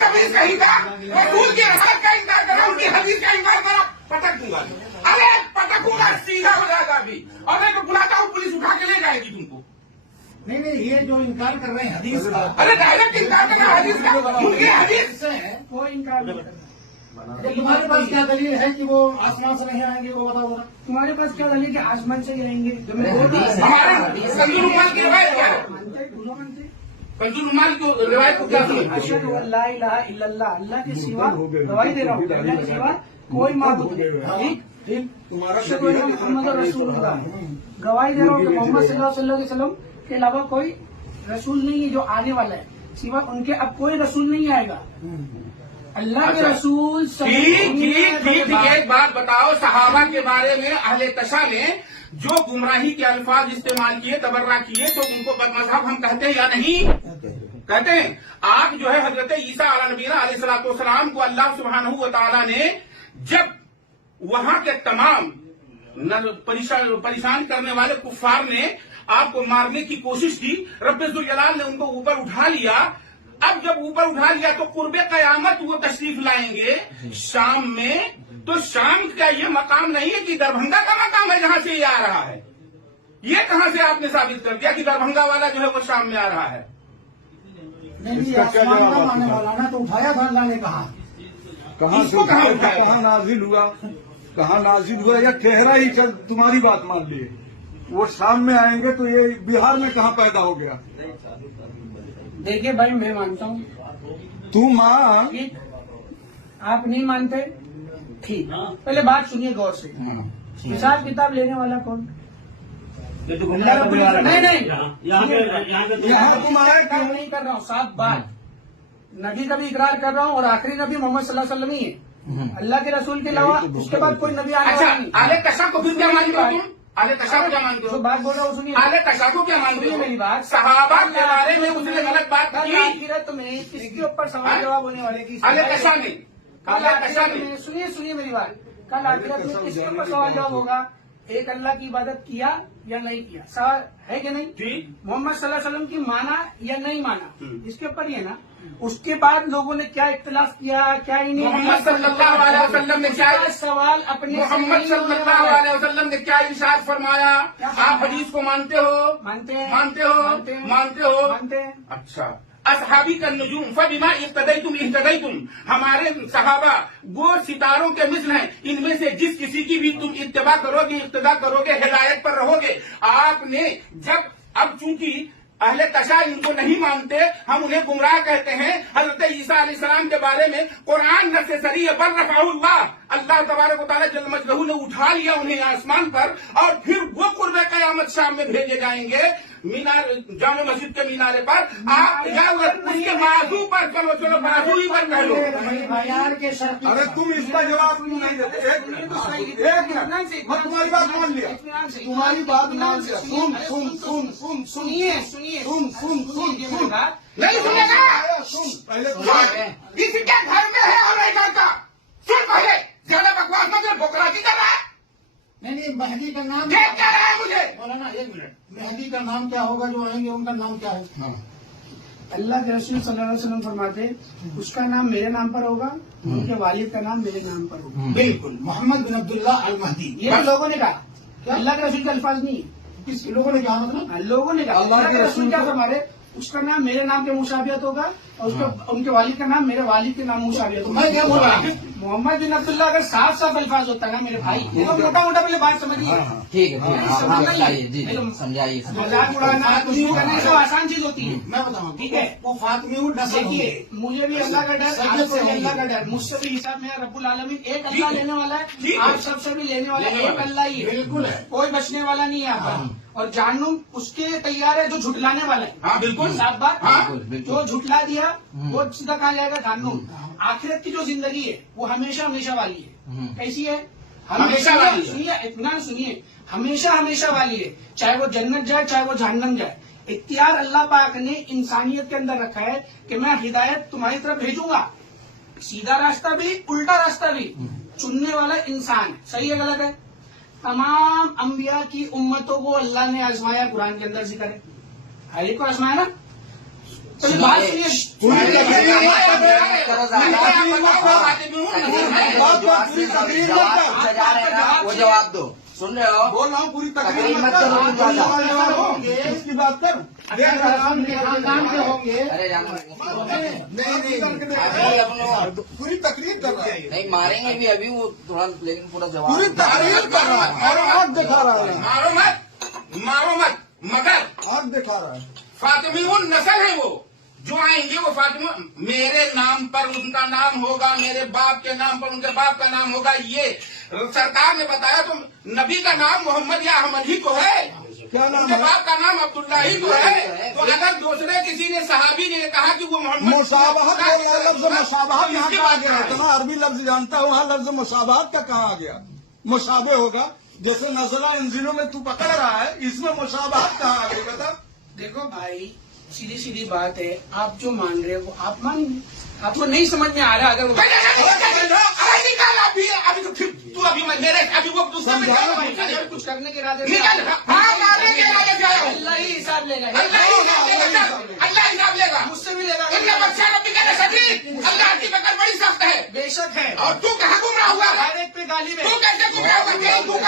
کبھی کہیں کا رسول کی حق کا انکار کرا، ان کی حدیث کا انکار کرا، پٹک دوں گا، ارے پٹکوں گا، سیدھا ہو جائے گا ابھی، اور میں بلاتا ہوں پولیس اٹھا کے لے جائے گی تم کو. نہیں یہ جو انکار کر رہے ہیں حدیث کا، ارے ڈائریکٹ انکار کرنا حدیث کا، ان کی حدیث سے ہے کوئی انکار نہیں کرنا. تمہارے پاس کیا دلیل ہے کہ وہ آسمان سے نہیں آئیں گے؟ وہ بتاؤ ذرا. تمہارے پاس کیا دلیل کہ آسمان سے گریں گے؟ ہمارے کنزول رومال کی روایت کیا ہے؟ مانتے دونوں مانتے. کنزول رومال کی روایت کو کیا سمجھتے اشہد ان لا الہ الا اللہ، اللہ کے سوا گواہی دے رہا ہوں اللہ کے سوا کوئی معبود نہیں. ٹھیک. اشہد ان محمد رسول اللہ، گواہی دے رہا ہوں کہ محمد صلی اللہ علیہ وسلم کے علاوہ کوئی رسول نہیں ہے جو آنے والا ہے، سوا ان کے اب کوئی رسول نہیں آئے گا. اللہ کے رسول ٹھیک. ایک بات بتاؤ، صحابہ کے بارے میں اہل تشا نے جو گمراہی کے الفاظ استعمال کیے، تبرہ کیے، تو ان کو بد مذہب ہم کہتے ہیں یا نہیں؟ کہتے ہیں. آپ جو ہے حضرت عیسیٰ علیہ نبینا علیہ الصلوۃ والسلام کو اللہ سبحانہ و تعالیٰ نے جب وہاں کے تمام پریشان کرنے والے کفار نے آپ کو مارنے کی کوشش کی، رب ذوالجلال نے ان کو اوپر اٹھا لیا. اب جب اوپر اٹھا لیا تو قرب قیامت وہ تشریف لائیں گے شام میں، تو شام کا یہ مقام نہیں ہے کہ دربھنگا کا مقام ہے جہاں سے یہ آ رہا ہے. یہ کہاں سے آپ نے ثابت کر دیا کہ دربھنگا والا جو ہے وہ شام میں آ رہا ہے؟ نہیں آسمان کا آنے والا نا، تو اٹھایا تھا اللہ نے کہا. کہاں سے کہاں نازل ہوا، کہاں نازل ہوا، یا ٹھہرا ہی چل تمہاری بات مان لیے وہ شام میں آئیں گے، تو یہ بہار میں کہاں پیدا ہو گیا؟ دیکھیے بھائی، میں مانتا ہوں. تو مان. ٹھیک. آپ نہیں مانتے؟ ٹھیک. پہلے بات سنیے غور سے. حساب کتاب لینے والا کون؟ اللہ رب العزت. نہیں یہاں تم آئے کام نہیں کر رہا ہوں، صاف بات. نبی کا بھی اقرار کر رہا ہوں، اور آخری نبی محمد صلی اللہ علیہ وسلم ہی ہے. اللہ کے رسول کے علاوہ اس کے بعد کوئی نبی آنے اچھا، والا نہیں. اہل تشا کو پھر کیا مانتے ہو تم؟ اہل تشا کو کیا مانتے جو ہو؟ بات بول رہا ہوں سنیے. اہل تشا کو کیا مانتے سنیے میری ہو؟ بات. صحابہ کے بارے میں اس نے غلط بات کل کی. آخرت میں کس کے اوپر سوال جواب ہونے والے کی؟ اہل تشا نے، کل اہل تشا آخرت نے. میں سنیے میری بات. کل آخرت میں کس کے اوپر سوال جواب ہوگا؟ ایک اللہ کی عبادت کیا یا نہیں کیا؟ سوال ہے کہ نہیں؟ ٹھیک. محمد صلی اللہ علیہ وسلم کی مانا یا نہیں مانا، اس کے اوپر ہی ہے نا. اس کے بعد لوگوں نے کیا اختلاف کیا، کیا ہی نہیں. محمد صلی اللہ علیہ وسلم نے کیا سوال اپنے سے محمد نہیں صلی ہونے اللہ والا ہے. علیہ وسلم نے کیا ارشاد فرمایا؟ آپ حدیث کو مانتے ہو؟ مانتے ہیں. مانتے ہو؟ مانتے ہیں. مانتے ہو؟ مانتے ہیں. اچھا. اصحابی کا نجوم فبما اقتدیتم اہتدیتم، ہمارے صحابہ وہ ستاروں کے مثل ہیں، ان میں سے جس کسی کی بھی تم اتباع کرو گے، اقتداء کرو گے، ہدایت پر رہو گے. آپ نے جب اب چونکہ اہل تشا ان کو نہیں مانتے، ہم انہیں گمراہ کہتے ہیں. حضرت عیسیٰ علیہ السلام کے بارے میں قرآن نص صریح ہے، بل رفعہ اللہ تبارک و تعالیٰ جل مجدہ نے اٹھا لیا انہیں آسمان پر، اور پھر وہ قرب قیامت شام میں بھیجے جائیں گے مینار جامع مسجد کے مینارے پر. آپ یا اس کے بازو پر چلو بازو ہی پر کہہ لو. بیان کے شرط. ارے تم اس کا جواب کیوں نہیں دیتے؟ ایک منٹ میں تمہاری بات مان لیا، تمہاری بات مان لیا. سن سنیے نہیں سنے گا. پہلے کسی کے گھر میں ہے اور نہیں کرتا. سن پہلے، زیادہ بکواس مت کر، بکراچی کر رہا ہے. نہیں مہدی کا نام دیکھ کیا رہا ہے مجھے؟ مولانا ایک منٹ، مہدی کا نام کیا ہوگا جو آئیں گے ان کا نام کیا ہے؟ اللہ کے رسول صلی اللہ علیہ وسلم فرماتے اس کا نام میرے نام پر ہوگا، ان کے والد کا نام میرے نام پر ہوگا. بالکل، محمد بن عبداللہ المہدی. یہ تو لوگوں نے کہا، اللہ کے رسول کے الفاظ نہیں ہے. کس لوگوں نے کہا مطلب؟ لوگوں نے کہا اللہ کے رسول کیا فرما رہے، اس کا نام میرے نام کے مشابہت ہوگا، اور ان کے والد کا نام میرے والد کے نام مشابہت ہوگا. میں کیا بول رہا ہوں؟ محمد بن عبداللہ اگر صاف الفاظ ہوتا ہے نا میرے بھائی، موٹا موٹا پہلے بات سمجھیے. ٹھیک ہے، سمجھائیے. مذاق اڑانا کچھ کرنے سے آسان چیز ہوتی ہے. میں بتاؤں ٹھیک ہے، وہ فاطمی نسل دیکھیے مجھے بھی اللہ کا ڈر، آپ کو بھی اللہ کا ڈر، مجھ سے بھی حساب میں رب العالمین ایک اللہ لینے والا ہے، آپ سب سے بھی لینے والا ہے، ایک اللہ ہی ہے. بالکل ہے. کوئی بچنے والا نہیں ہے یہاں پر. اور جہنم اس کے تیار ہے جو جھٹلانے والا ہے. ہاں بالکل. صاف بات. بالکل. جو جھٹلا دیا وہ سیدھا کہاں جائے گا؟ جہنم. آخرت کی جو زندگی ہے وہ ہمیشہ والی ہے. کیسی ہے؟ ہمیشہ والی ہے. سنیے، اطمینان سنیے، ہمیشہ والی ہے. چاہے وہ جنت جائے چاہے وہ جہنم جائے، اختیار اللہ پاک نے انسانیت کے اندر رکھا ہے کہ میں ہدایت تمہاری طرف بھیجوں گا. سیدھا راستہ بھی الٹا راستہ بھی چننے والا انسان. صحیح ہے غلط ہے؟ تمام انبیاء کی امتوں کو اللہ نے آزمایا. قرآن کے اندر ذکر ہے، ہر ایک کو آزمایا نا. تو یہ بات سنیے. وہ جواب دو. سن رہے ہو؟ بول رہا ہوں پوری تقریر تقریر مت کرو، ان کا جواب اس کی بات کر. خاندان کے ہوں گے. ارے نہیں پوری تقریر کر رہا ہے, نہیں ماریں گے بھی ابھی وہ تھوڑا, لیکن پورا جواب پوری تقریر کر رہا ہے اور آنکھ دکھا رہا ہے, مارو مت مگر آنکھ دکھا رہا ہے. فاطمیون نسل ہے وہ جو آئیں گے, وہ فاطمہ میرے نام پر ان کا نام ہوگا, میرے باپ کے نام پر ان کے باپ کا نام ہوگا. یہ سرکار نے بتایا تو نبی کا نام محمد یا احمد ہی تو ہے, کیا ان نام کے ہے؟ باپ کا نام عبداللہ ہی تو ہے. تو اگر دوسرے کسی نے صحابی نے کہا کہ وہ محمد مشابہت بول رہا ہے, لفظ مشابہت یہاں کہاں آ گیا؟ اتنا عربی لفظ جانتا ہوں, وہاں لفظ مشابہت کا کہاں آ گیا؟ مشابہ ہوگا جیسے نزلہ انزلوں میں تو پکڑ رہا ہے, اس میں مشابہت کہاں آ گئی بتا؟ دیکھو بھائی, سیدھی سیدھی بات ہے, آپ جو مان رہے ہو آپ مان, آپ کو نہیں سمجھ میں آ رہا. اگر ابھی تو پھر تو ابھی میرے ابھی وہ دوسرے میں اگر کچھ کرنے کے ارادے سے اللہ ہی حساب لے گا, اللہ حساب لے گا, مجھ سے بھی لے گا, ان کا بچہ نبی کا نسل, اللہ کی پکڑ بڑی سخت ہے. بے شک ہے, اور تو کہاں گھوم رہا ہوا ہے؟ ہر ایک پہ گالی میں تو کیسے گھوم رہا ہوا؟